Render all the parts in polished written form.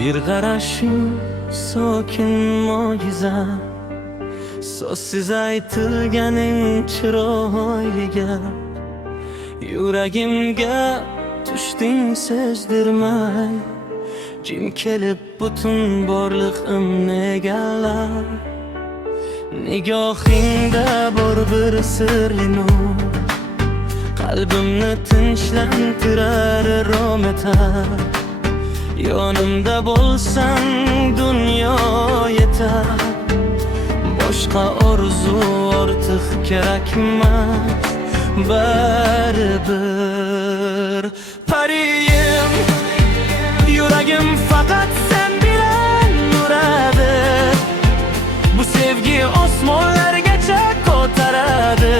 Bir qarashing sokin mo'jiza, so'zsiz aytilganing chiroyliga. Yuragimga tushding sezdirmay, jim kelib butun borliqimni egallar. Nigohingda bor bir sirli nur, qalbimni tinchlantirar, rom etar. Yonimda bo'lsang dunyo yetar, boshqa orzu ortiq kerakmas baribir. Pariyim, yuragim faqat sen bilan uradi, bu sevgi osmonlargacha ko'taradi.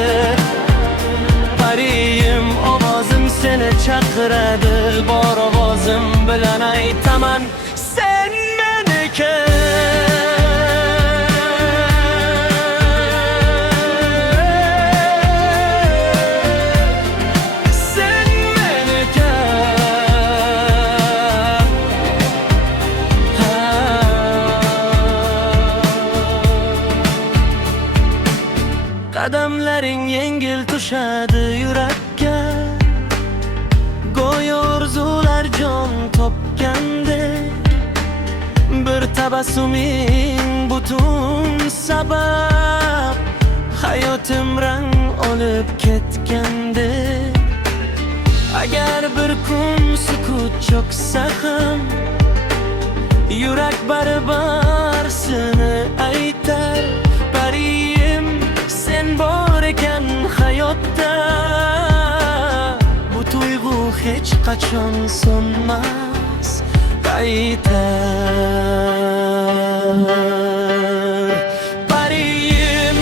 Pariyim, ovozim seni chaqiradi, bor ovozim bilan aytaman, sen meniki. Sen meniki. Qadamlaring yengil tushadi yurakka, go'yo orzular jon topgandek. Bir tabassuming butun sabab, hayotim rang olib ketgandek. Agar bir kun sukut cho'ksa ham, yurak baribir seni aytar. Pariyim, sen bor ekan hayotda, bu tuyg'u hech qachon so'nmas, qaytar. Pariyim,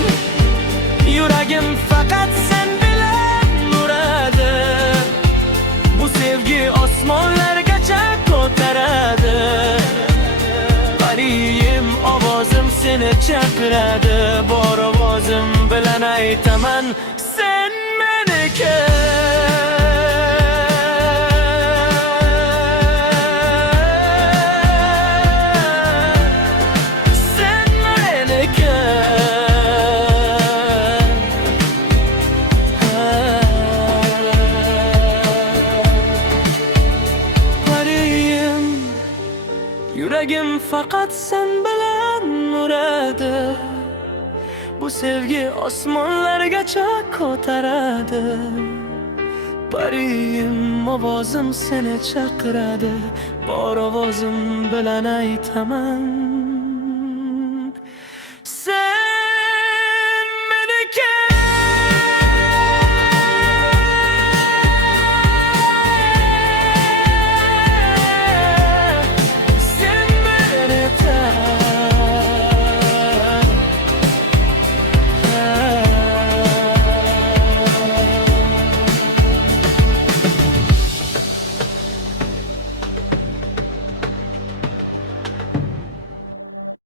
yuragim faqat sen bilan uradi, bu sevgi osmonlargacha ko'taradi. Pariyim, ovozim seni chaqiradi, bor ovozim bilan aytaman, sen meniki. Sen meniki. Pariyim, yuragim faqat sen bilan uradi, bu sevgi osmonlargacha ko'taradi. Pariyim, ovozim seni chaqiradi, bor ovozim bilan aytaman,